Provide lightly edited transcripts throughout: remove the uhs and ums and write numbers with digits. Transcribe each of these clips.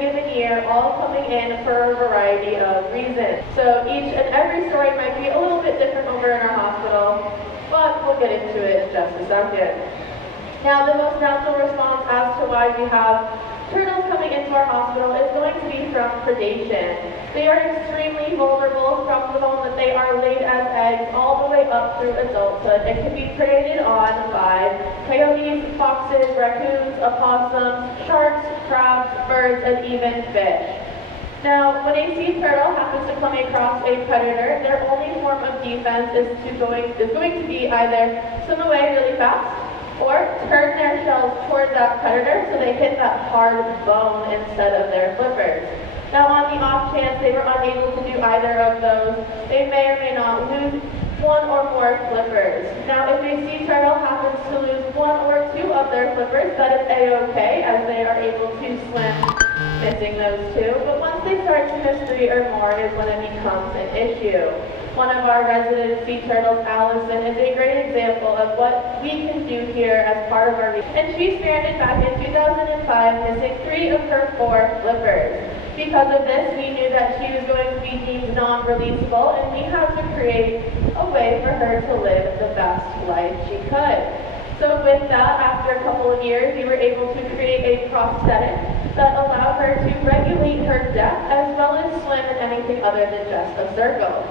given year, all coming in for a variety of reasons. So each and every story might be a little bit different over in our hospital, but we'll get into it in just a second. Now, the most natural response as to why we have turtles coming into our hospital is going to be from predation. They are extremely vulnerable from the moment they are laid as eggs all the way up through adulthood. It can be preyed on by coyotes, foxes, raccoons, opossums, sharks, crabs, birds, and even fish. Now, when a sea turtle happens to come across a predator, their only form of defense is going to be either swim away really fast, or turn their shells toward that predator so they hit that hard bone instead of their flippers. Now, on the off chance they were unable to do either of those, they may or may not lose one or more flippers. Now, if a sea turtle happens to lose one or two of their flippers, that is a-okay, as they are able to swim missing those two. But once they start to miss three or more is when it becomes an issue. One of our resident sea turtles, Allison, is a great example of what we can do here as part of our research. And she stranded back in 2005, missing 3 of her 4 flippers. Because of this, we knew that she was going to be deemed non-releasable, and we had to create a way for her to live the best life she could. So with that, after a couple of years, we were able to create a prosthetic that allowed her to regulate her depth as well as swim in anything other than just a circle.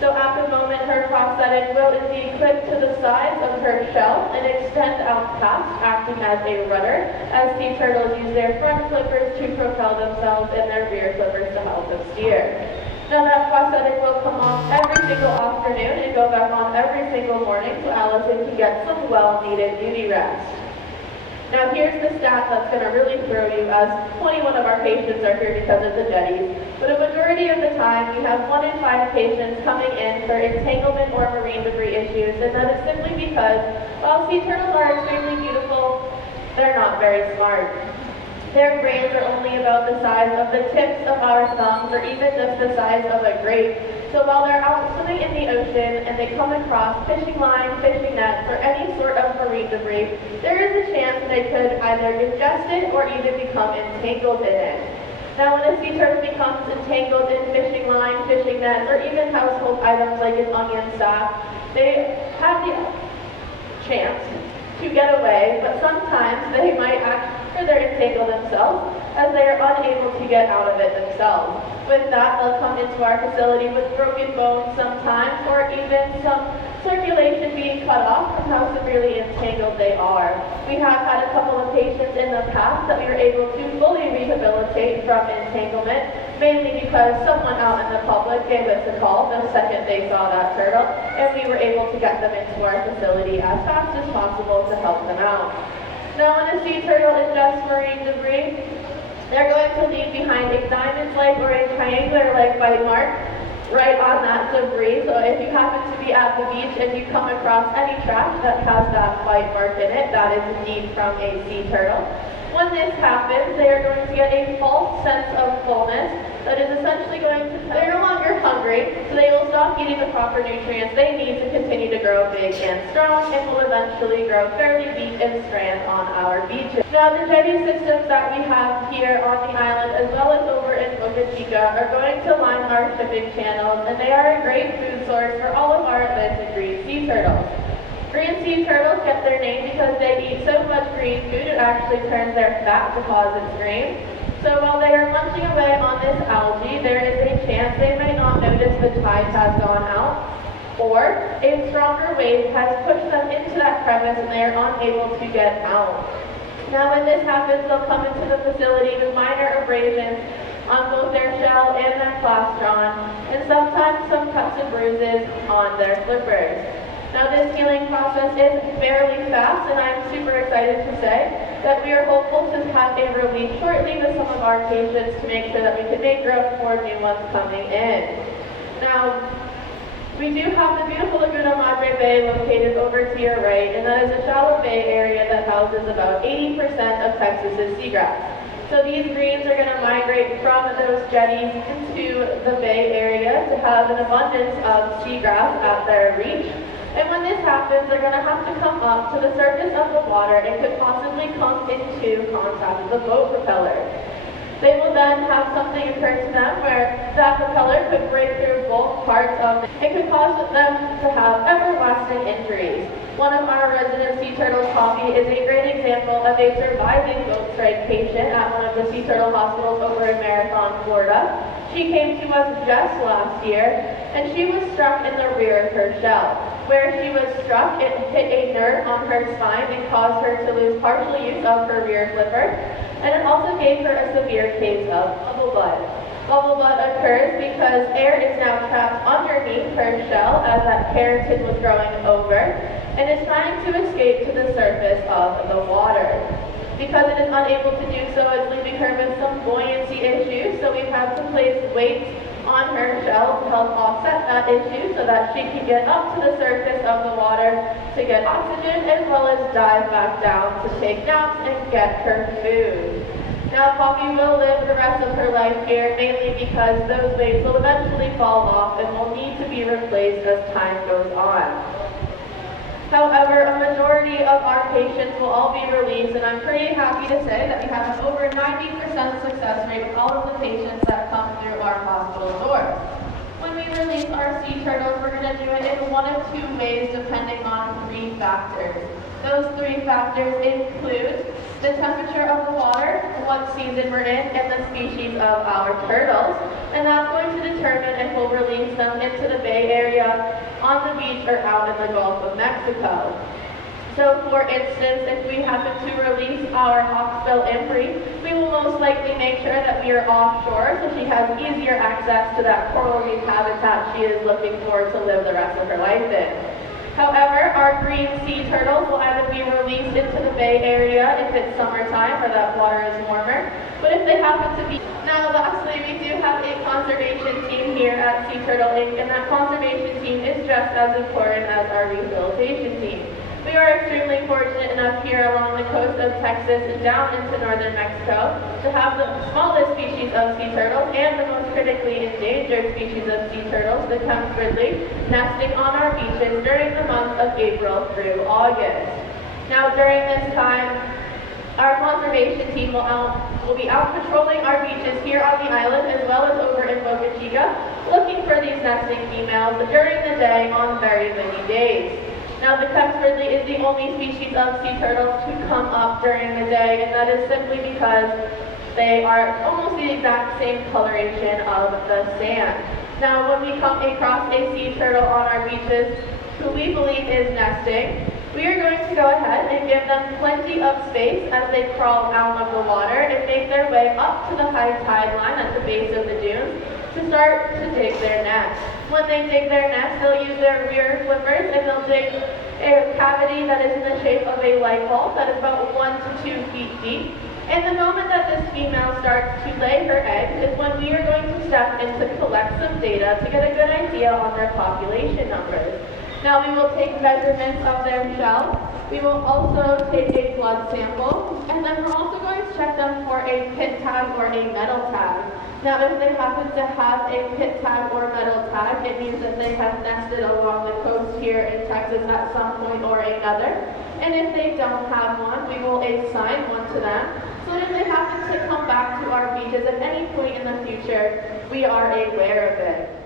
So at the moment, her prosthetic will indeed clip to the sides of her shell and extend out past, acting as a rudder, as sea turtles use their front flippers to propel themselves and their rear flippers to help them steer. Now that prosthetic will come off every single afternoon and go back on every single morning so Allison can get some well-needed beauty rest. Now here's the stat that's going to really throw you, as 21 of our patients are here because of the jetties, but a majority of the time we have 1 in 5 patients coming in for entanglement or marine debris issues, and that is simply because while sea turtles are extremely beautiful, they're not very smart. Their brains are only about the size of the tips of our thumbs, or even just the size of a grape. So while they're out swimming in the ocean and they come across fishing lines, fishing nets, or any sort of marine debris, there is a chance they could either ingest it or even become entangled in it. Now, when a sea turtle becomes entangled in fishing line, fishing nets, or even household items like an onion sack, they have the chance to get away, but sometimes they might either entangle themselves as they are unable to get out of it themselves. With that, they'll come into our facility with broken bones sometimes, or even some circulation being cut off from how severely entangled they are. We have had a couple of patients in the past that we were able to fully rehabilitate from entanglement, mainly because someone out in the public gave us a call the second they saw that turtle, and we were able to get them into our facility as fast as possible to help them out. Now, when a sea turtle ingests marine debris, they're going to leave behind a diamond-like or a triangular-like bite mark right on that debris. So if you happen to be at the beach and you come across any trash that has that bite mark in it, that is indeed from a sea turtle. When this happens, they are going to get a false sense of fullness that is essentially going to, they're no longer hungry, so they will stop eating the proper nutrients they need to continue to grow big and strong, and will eventually grow fairly deep and strand on our beaches. Now, the jetty systems that we have here on the island, as well as over in Boca Chica, are going to line our shipping channels, and they are a great food source for all of our Atlantic green sea turtles. Green sea turtles get their name because they eat so much green food it actually turns their fat deposits green. So while they are munching away on this algae, there is a chance they might not notice the tide has gone out, or a stronger wave has pushed them into that crevice and they are unable to get out. Now when this happens, they'll come into the facility with minor abrasions on both their shell and their plastron, and sometimes some cuts and bruises on their flippers. Now this healing process is fairly fast, and I'm super excited to say that we are hopeful to have a release shortly with some of our patients to make sure that we can make room for new ones coming in. Now, we do have the beautiful Laguna Madre Bay located over to your right, and that is a shallow bay area that houses about 80% of Texas's seagrass. So these greens are going to migrate from those jetties into the bay area to have an abundance of seagrass at their reach. And when this happens, they're going to have to come up to the surface of the water and could possibly come into contact with the boat propeller. They will then have something occur to them where that propeller could break through both parts of it. It could cause them to have everlasting injuries. One of our resident sea turtles, Poppy, is a great example of a surviving boat strike patient at one of the sea turtle hospitals over in Marathon, Florida. She came to us just last year, and she was struck in the rear of her shell. Where she was struck, it hit a nerve on her spine and caused her to lose partial use of her rear flipper, and it also gave her a severe case of bubble butt. Bubble butt occurs because air is now trapped underneath her shell as that keratin was growing over, and is trying to escape to the surface of the water. Because it is unable to do so, it's leaving her with some buoyancy issues, so we've had to place weights on her shell to help offset that issue so that she can get up to the surface of the water to get oxygen, as well as dive back down to take naps and get her food. Now Poppy will live the rest of her life here, mainly because those weights will eventually fall off and will need to be replaced as time goes on. However, a majority of our patients will all be released, and I'm pretty happy to say that we have an over 90% success rate with all of the patients that come through our hospital doors. When we release our sea turtles, we're going to do it in one of two ways depending on three factors. Those three factors include the temperature of the water, what season we're in, and the species of our turtles. And that's going to determine if we'll release them into the Bay Area, on the beach, or out in the Gulf of Mexico. So for instance, if we happen to release our hawksbill Embry, we will most likely make sure that we are offshore so she has easier access to that coral reef habitat she is looking for to live the rest of her life in. However, our green sea turtles will either be released into the Bay Area if it's summertime or that water is warmer, but if they happen to be... Now lastly, we do have a conservation team here at Sea Turtle Inc., and that conservation team is just as important as our rehabilitation team. We are extremely fortunate enough here along the coast of Texas and down into northern Mexico to have the smallest species of sea turtles and the most critically endangered species of sea turtles, the Kemp's Ridley, nesting on our beaches during the months of April through August. Now during this time, our conservation team will be out patrolling our beaches here on the island as well as over in Boca Chica, looking for these nesting females during the day on very windy days. Now the Kemp's Ridley is the only species of sea turtles to come up during the day, and that is simply because they are almost the exact same coloration of the sand. Now when we come across a sea turtle on our beaches who we believe is nesting, we are going to go ahead and give them plenty of space as they crawl out of the water and make their way up to the high tide line at the base of the dunes to start to dig their nest. When they dig their nest, they'll use their rear flippers and they'll dig a cavity that is in the shape of a light bulb that is about 1 to 2 feet deep. And the moment that this female starts to lay her eggs is when we are going to step in to collect some data to get a good idea on their population numbers. Now we will take measurements of their shell. We will also take a blood sample, and then we're also going to check them for a pit tag or a metal tag. Now if they happen to have a pit tag or metal tag, it means that they have nested along the coast here in Texas at some point or another. And if they don't have one, we will assign one to them, so that if they happen to come back to our beaches at any point in the future, we are aware of it.